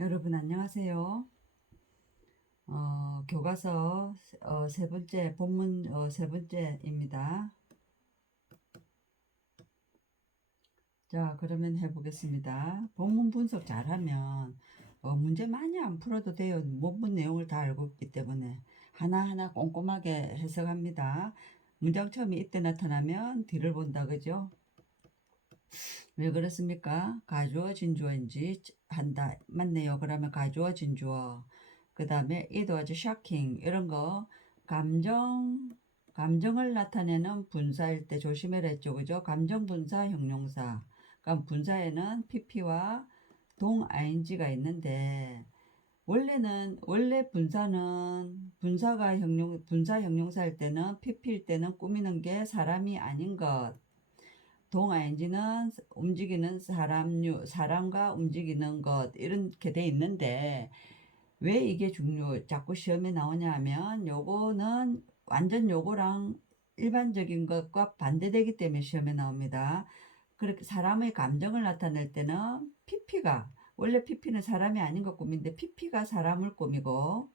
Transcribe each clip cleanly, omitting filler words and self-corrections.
여러분 안녕하세요. 교과서 세 번째 본문 세 번째입니다. 자, 그러면 해보겠습니다. 본문 분석 잘하면 문제 많이 안 풀어도 돼요. 본문 내용을 다 알고 있기 때문에 하나하나 꼼꼼하게 해석합니다. 문장 처음이 이때 나타나면 뒤를 본다, 그죠? 왜 그렇습니까? 가주어 진주어인지 한다. 맞네요. 그러면 가주어 진주어. 그 다음에 it was shocking 이런 거 감정을 나타내는 분사일 때 조심해라 했죠. 그죠? 감정 분사 형용사. 그럼 분사에는 pp와 동 ing가 있는데 원래 분사 형용사일 때는 pp일 때는 꾸미는 게 사람이 아닌 것. 동ing는 움직이는 사람과 움직이는 것 이렇게 돼 있는데 왜 이게 자꾸 시험에 나오냐 하면 요거는 완전 요거랑 일반적인 것과 반대되기 때문에 시험에 나옵니다. 그렇게 사람의 감정을 나타낼 때는 원래 pp는 사람이 아닌 것 꾸미는데 pp가 사람을 꾸미고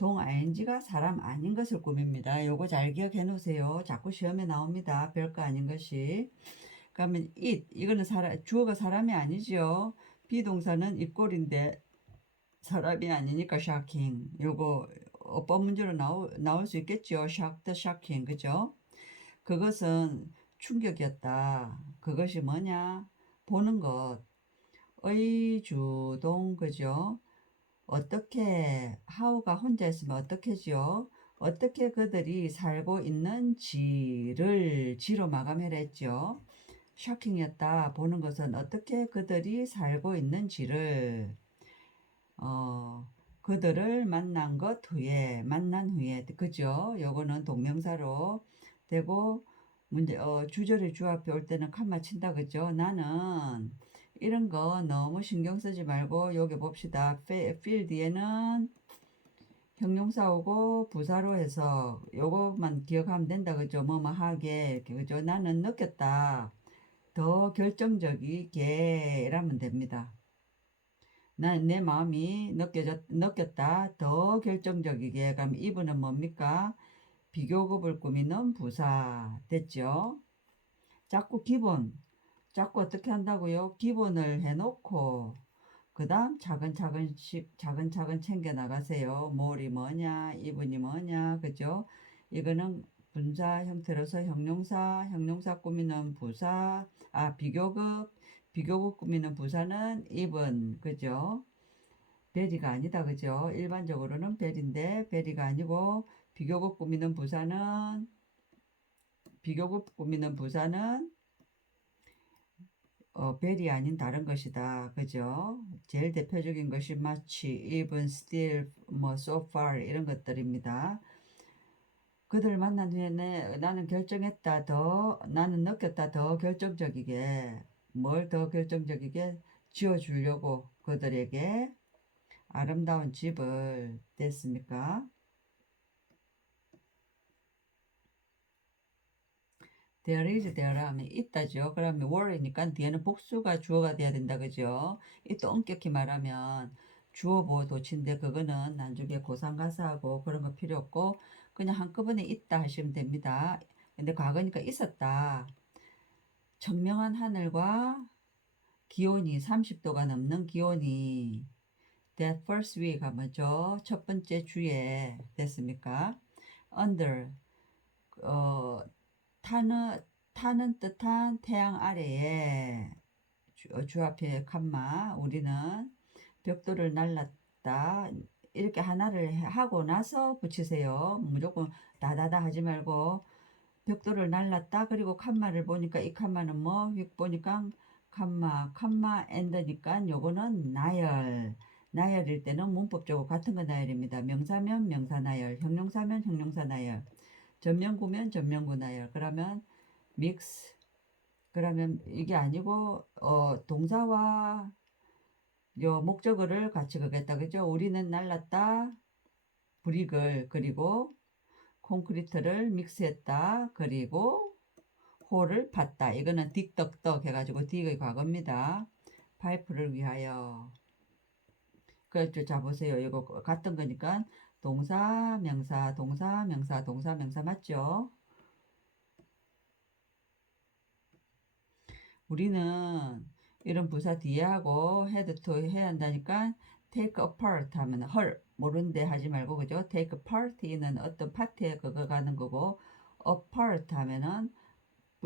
ing가 사람 아닌 것을 꾸밉니다. 요거 잘 기억해 놓으세요. 자꾸 시험에 나옵니다. 별거 아닌 것이. 그러면 이거는 주어가 사람이 아니죠. 비동사는 입꼴인데 사람이 아니니까 shocking. 요거 어법 문제로 나올 수 있겠죠. shocked, shocking. 그죠? 그것은 충격이었다. 그것이 뭐냐? 보는 것. 의주동. 그죠? 어떻게 how가 혼자 있으면 어떻게죠? 어떻게 그들이 살고 있는지를 지로 마감해라 했죠. 쇼킹이었다. 보는 것은 어떻게 그들이 살고 있는지를 어, 그들을 만난 후에 그죠? 요거는 동명사로 되고 주절의 주 앞에 올 때는 칸마 친다 그죠? 나는 이런 거 너무 신경 쓰지 말고 여기 봅시다. feel 뒤에는 형용사 오고 부사로 해서 요것만 기억하면 된다 그죠? 뭐뭐 하게 이렇게 그죠? 나는 느꼈다. 더 결정적이게 이라면 됩니다. 난 내 마음이 느꼈다. 더 결정적이게. 그럼 이분은 뭡니까? 비교급을 꾸미는 부사. 됐죠? 자꾸 어떻게 한다고요? 기본을 해놓고, 그 다음 차근차근 챙겨나가세요. 뭘이 뭐냐, 이분이 뭐냐, 그죠? 이거는 분사 형태로서 형용사 꾸미는 부사, 비교급 꾸미는 부사는 이분, 그죠? 베리가 아니다, 그죠? 일반적으로는 베리가 아니고, 비교급 꾸미는 부사는 벨이 아닌 다른 것이다. 그죠? 제일 대표적인 것이 마치, even, still, so far 이런 것들입니다. 그들 만난 후에 나는 느꼈다. 더 결정적이게. 뭘 더 결정적이게 지어주려고 그들에게 아름다운 집을 됐습니까? there 하면 있다죠. 그러면 were이니까 뒤에는 복수가 주어가 돼야 된다. 그죠? 이 또 엄격히 말하면 주어 보호 도치인데 그거는 나중에 고상가사하고 그런 거 필요 없고 그냥 한꺼번에 있다 하시면 됩니다. 근데 과거니까 있었다. 청명한 하늘과 기온이 30도가 넘는 기온이 that first week 하면죠. 첫 번째 주에 됐습니까? under 어, 타는 타는 뜻한 태양 아래에 주 앞에 칸마 우리는 벽돌을 날랐다 이렇게 하나를 하고 나서 붙이세요. 무조건 다다다 하지 말고 벽돌을 날랐다 그리고 칸마를 보니까 이 칸마는 뭐 휙 보니까 칸마 엔드니까 요거는 나열일 때는 문법적으로 같은 거 나열입니다. 명사면 명사 나열, 형용사면 형용사 나열, 전면구면 전면구 나열. 그러면 믹스. 그러면 이게 아니고 동사와 요 목적어를 같이 그겠다 그죠? 우리는 날랐다 브릭을 그리고 콘크리트를 믹스했다 그리고 홀을 팠다. 이거는 딕덕덕 해가지고 딕의 과거입니다. 파이프를 위하여 그렇죠. 자, 보세요. 이거 같은 거니까 동사, 명사, 동사, 명사, 동사, 명사 맞죠? 우리는 이런 부사 뒤에 하고 head to 해야 한다니까 take apart 하면 헐 모르는데 하지 말고 그죠? take part는 어떤 파트에 그거 가는 거고 apart 하면은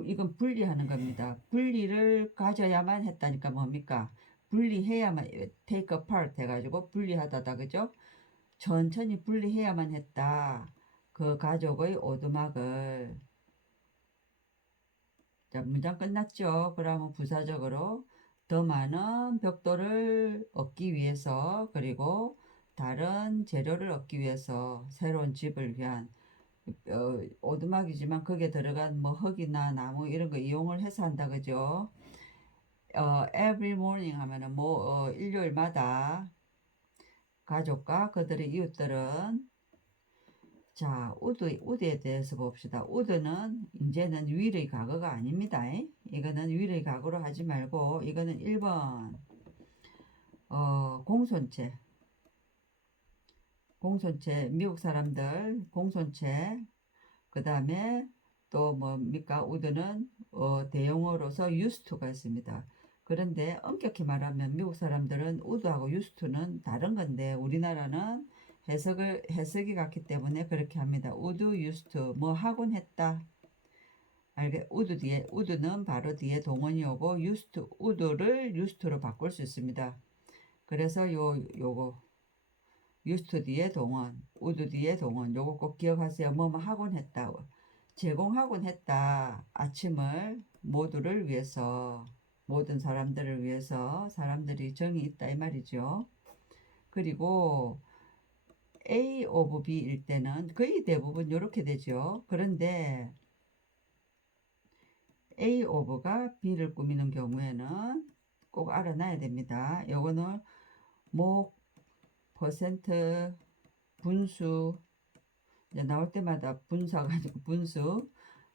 이건 분리하는 겁니다. 분리를 가져야만 했다니까 뭡니까? 분리해야만 take apart 해가지고 분리하다다 그죠? 천천히 분리해야만 했다. 그 가족의 오두막을. 자, 문장 끝났죠? 그러면 부사적으로 더 많은 벽돌을 얻기 위해서 그리고 다른 재료를 얻기 위해서 새로운 집을 위한 오두막이지만 거기에 들어간 뭐 흙이나 나무 이런 거 이용을 해서 한다 그죠? every morning 하면은 뭐 일요일마다 가족과 그들의 이웃들은 자, 우드에 대해서 봅시다. 우드는 이제는 위의 과거가 아닙니다. 이거는 위의 과거로 하지 말고 이거는 1번 공손체 미국 사람들 공손체 그 다음에 또 뭡니까 우드는 대용어로서 used to가 있습니다. 그런데 엄격히 말하면 미국 사람들은 우드하고 used to는 다른 건데 우리나라는 해석이 같기 때문에 그렇게 합니다. would used to 뭐 하곤 했다. would는 바로 뒤에 동원이 오고 would를 used to로 바꿀 수 있습니다. 그래서 요거 used to 뒤에 동원, would 뒤에 동원 요거 꼭 기억하세요. 뭐뭐 하곤 했다. 제공하곤 했다. 아침을 모두를 위해서 모든 사람들을 위해서 사람들이 정이 있다 이 말이죠. 그리고 A of B일 때는 거의 대부분 이렇게 되죠. 그런데 A of가 B를 꾸미는 경우에는 꼭 알아놔야 됩니다. 요거는 목, 퍼센트, 분수 이제 나올 때마다 분사가 아니고 분수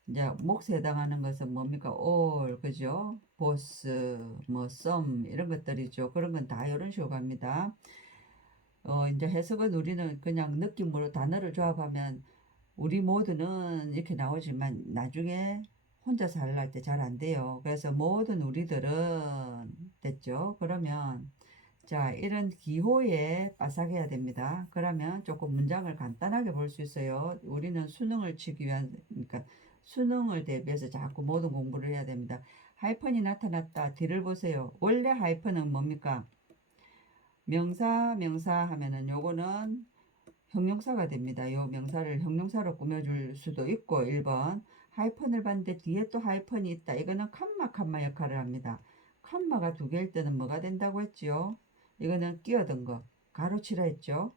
이제 몫에 해당하는 것은 뭡니까? all 그죠? boss 뭐 some 이런 것들이죠. 그런 건 다 이런 식으로 갑니다. 이제 해석은 우리는 그냥 느낌으로 단어를 조합하면 우리 모두는 이렇게 나오지만 나중에 혼자서 할 때 잘 안 돼요. 그래서 모든 우리들은 됐죠. 그러면 자 이런 기호에 빠삭해야 됩니다. 그러면 조금 문장을 간단하게 볼 수 있어요. 우리는 수능을 치기 위한 그러니까 수능을 대비해서 자꾸 모든 공부를 해야 됩니다. 하이펀이 나타났다. 뒤를 보세요. 원래 하이펀은 뭡니까? 명사 하면은 요거는 형용사가 됩니다. 요 명사를 형용사로 꾸며줄 수도 있고 1번 하이펀을 봤는데 뒤에 또 하이펀이 있다. 이거는 칸마 역할을 합니다. 칸마가 두 개일 때는 뭐가 된다고 했지요? 이거는 끼어든 거 가로치라 했죠.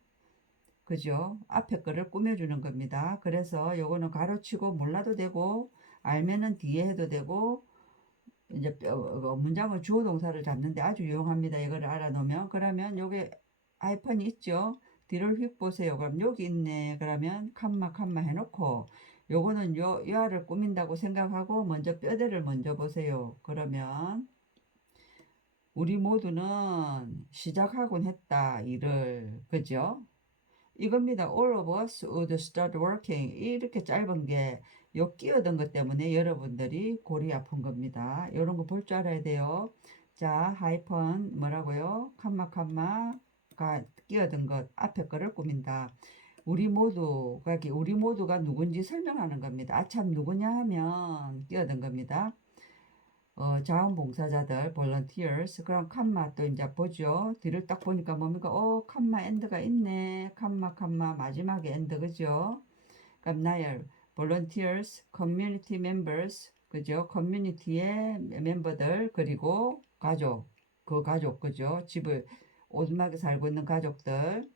그죠? 앞에 거를 꾸며주는 겁니다. 그래서 요거는 가로치고 몰라도 되고 알면은 뒤에 해도 되고 이제 문장을 주어 동사를 잡는데 아주 유용합니다. 이거를 알아놓으면 그러면 요게 하이펀이 있죠. 뒤를 휙 보세요. 그럼 여기 있네. 그러면 칸마 해놓고 요거는 요아를 꾸민다고 생각하고 먼저 뼈대를 먼저 보세요. 그러면 우리 모두는 시작하곤 했다. 일을 그죠? 이겁니다. All of us would start working. 이렇게 짧은 게 요 끼어든 것 때문에 여러분들이 골이 아픈 겁니다. 이런 거 볼 줄 알아야 돼요. 자, 하이펀 뭐라고요? 칸마가 끼어든 것 앞에 거를 꾸민다. 우리 모두가 누군지 설명하는 겁니다. 아참 누구냐 하면 끼어든 겁니다. 자원봉사자들, volunteers. 그럼 칸마 또 이제 보죠. 뒤를 딱 보니까 뭡니까? 칸마 엔드가 있네. 칸마 마지막에 엔드 그죠? 그럼 나열 volunteers, community members 그죠? 커뮤니티의 멤버들 그리고 가족 그 가족 그죠? 집을 오두막에 살고 있는 가족들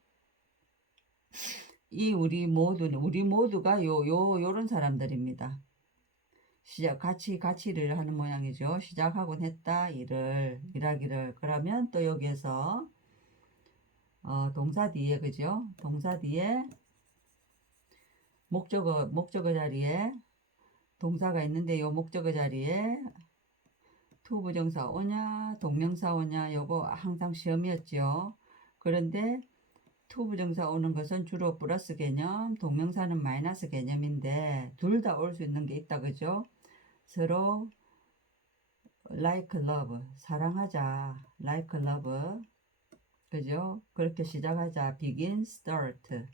우리 모두가 요런 사람들입니다. 같이 일을 하는 모양이죠. 시작하곤 했다, 일하기를. 그러면 또 여기에서, 동사 뒤에, 그죠? 동사 뒤에, 목적어 자리에, 동사가 있는데, 요 목적어 자리에, 투부정사 오냐, 동명사 오냐, 요거 항상 시험이었죠. 그런데 to 부정사 오는 것은 주로 플러스 개념, 동명사는 마이너스 개념인데 둘 다 올 수 있는 게 있다 그죠? 서로 like love 사랑하자 like love 그죠? 그렇게 시작하자 begin start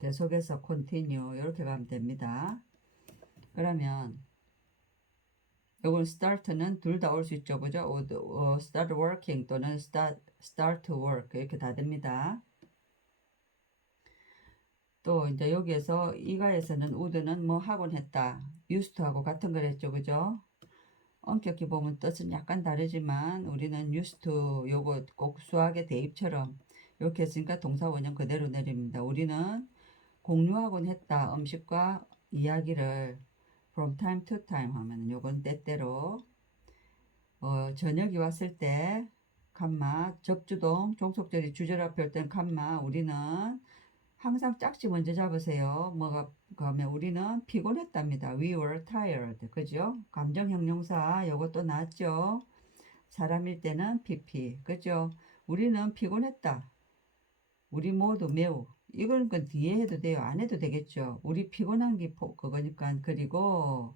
계속해서 continue 이렇게 가면 됩니다. 그러면 요건 start는 둘 다 올 수 있죠 그죠? start working 또는 start to work 이렇게 다 됩니다. 또 이제 여기에서 이가에서는 would는 뭐 하곤 했다 used to하고 같은 걸 했죠 그죠? 엄격히 보면 뜻은 약간 다르지만 우리는 used to 요거 꼭 수학의 대입처럼 이렇게 했으니까 동사 원형 그대로 내립니다. 우리는 공유하곤 했다 음식과 이야기를 from time to time 하면 요건 때때로 저녁이 왔을 때 칸마 접주동 종속절이 주절 앞에 올 때는 칸마 우리는 항상 짝지 먼저 잡으세요. 뭐가 그러면 우리는 피곤했답니다. We were tired. 그죠? 감정 형용사 요것도 나왔죠. 사람일 때는 PP. 그죠? 우리는 피곤했다. 우리 모두 매우. 이건 그 뒤에 해도 돼요. 안 해도 되겠죠. 우리 피곤한 게 그거니까. 그리고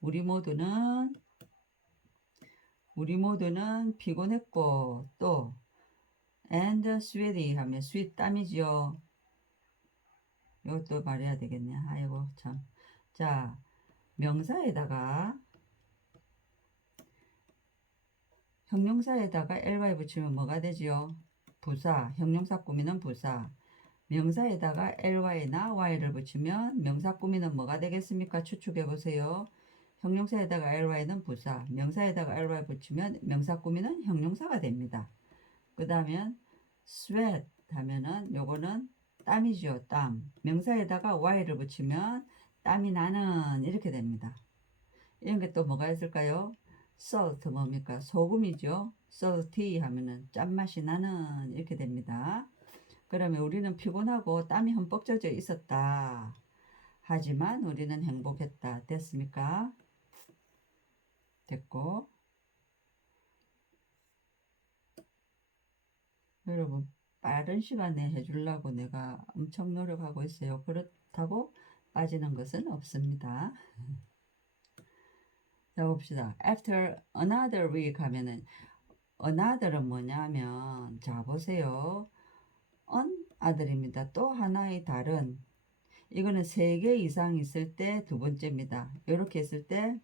우리 모두는 피곤했고 또 and sweaty 하면 sweat 땀이지요. 이것도 말해야 되겠네. 아이고 참. 자 명사에다가 형용사에다가 ly 붙이면 뭐가 되지요? 부사. 형용사 꾸미는 부사. 명사에다가 ly나 y를 붙이면 명사 꾸미는 뭐가 되겠습니까? 추측해 보세요. 형용사에다가 ly는 부사. 명사에다가 ly 붙이면 명사 꾸미는 형용사가 됩니다. 그 다음에 sweat 하면은 요거는 땀이죠. 땀. 명사에다가 y를 붙이면 땀이 나는 이렇게 됩니다. 이런 게 또 뭐가 있을까요? salt 뭡니까? 소금이죠. salty 하면은 짠맛이 나는 이렇게 됩니다. 그러면 우리는 피곤하고 땀이 흠뻑 젖어 있었다. 하지만 우리는 행복했다. 됐습니까? 됐고. 여러분 빠른 시간에 해주려고 내가 엄청 노력하고 있어요. 그렇다고 빠지는 것은 없습니다. 자 봅시다. After another week 하면은 another은 뭐냐면 자 보세요. another입니다. 또 하나의 다른 이거는 3개 이상 있을 때 두 번째입니다. 이렇게 했을 때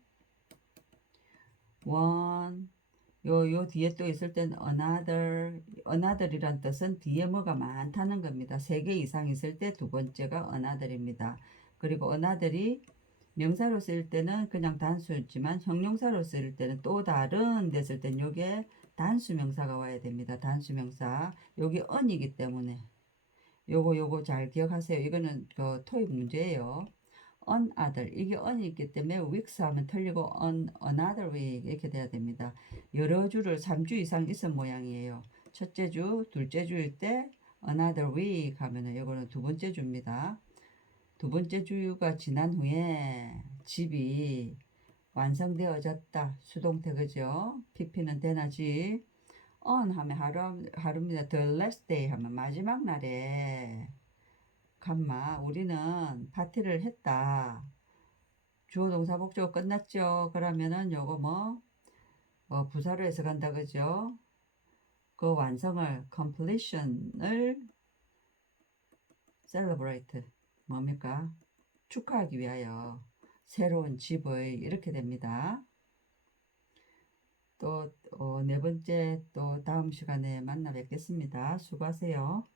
one 요 뒤에 또 있을 땐 another이란 뜻은 뒤에 뭐가 많다는 겁니다. 3개 이상 있을 때 두 번째가 another입니다. 그리고 another이 명사로 쓰일 때는 그냥 단수였지만 형용사로 쓰일 때는 또 다른 됐을 땐 요게 단수명사가 와야 됩니다. 단수명사. 요게 on이기 때문에 요거 잘 기억하세요. 이거는 그 토익 문제예요. another 이게 on이 있기 때문에 weeks 하면 틀리고 on another week 이렇게 돼야 됩니다. 여러 주를 3주 이상 있은 모양이에요. 첫째 주, 둘째 주일 때 another week 하면은 이거는 두 번째 주입니다. 두 번째 주가 지난 후에 집이 완성되어졌다. 수동태 그죠? PP는 대나지. on 하면 하루입니다. the last day 하면 마지막 날에 감마 우리는 파티를 했다. 주어 동사 목적어 끝났죠. 그러면은 요거 부사로 해석한다 그죠? 그 완성을 completion을 celebrate 뭡니까? 축하하기 위하여 새로운 집의 이렇게 됩니다. 또 네 번째 또 다음 시간에 만나 뵙겠습니다. 수고하세요.